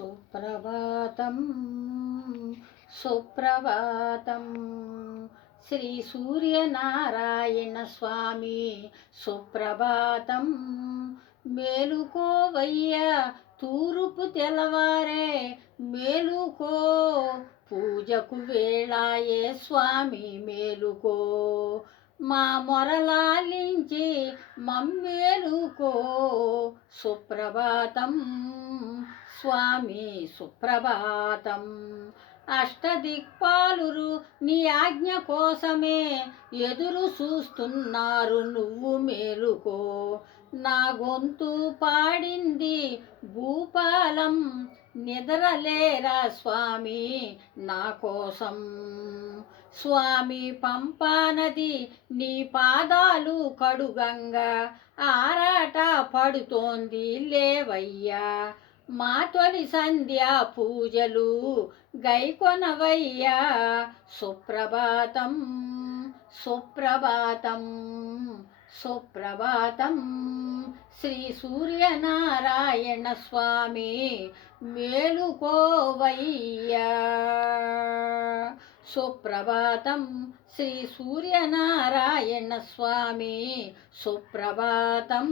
సుప్రభాతం సుప్రభాతం శ్రీ సూర్యనారాయణ స్వామి సుప్రభాతం మేలుకోవయ్యా తూరుపు తెల్లవారే మేలుకో పూజకు వేళాయే స్వామి మేలుకో మా మొరలాలించి మమ్మేలుకో సుప్రభాతం స్వామి సుప్రభాతం అష్టదిక్పాలురు నీ ఆజ్ఞ కోసమే ఎదురు చూస్తున్నారు నువ్వు మేలుకో నా గొంతు పాడింది భూపాలం నిద్రలేరా స్వామి నా కోసం స్వామి పంపానది నీ పాదాలు కడుగంగా ఆరాట పడుతోంది లేవయ్యా మా తొలి సంధ్యా పూజలు గైకొనవయ్యా సుప్రభాతం సుప్రభాతం సుప్రభాతం శ్రీ సూర్యనారాయణ స్వామి మేలుకోవయ్యా సుప్రభాతం శ్రీ సూర్యనారాయణ స్వామి సుప్రభాతం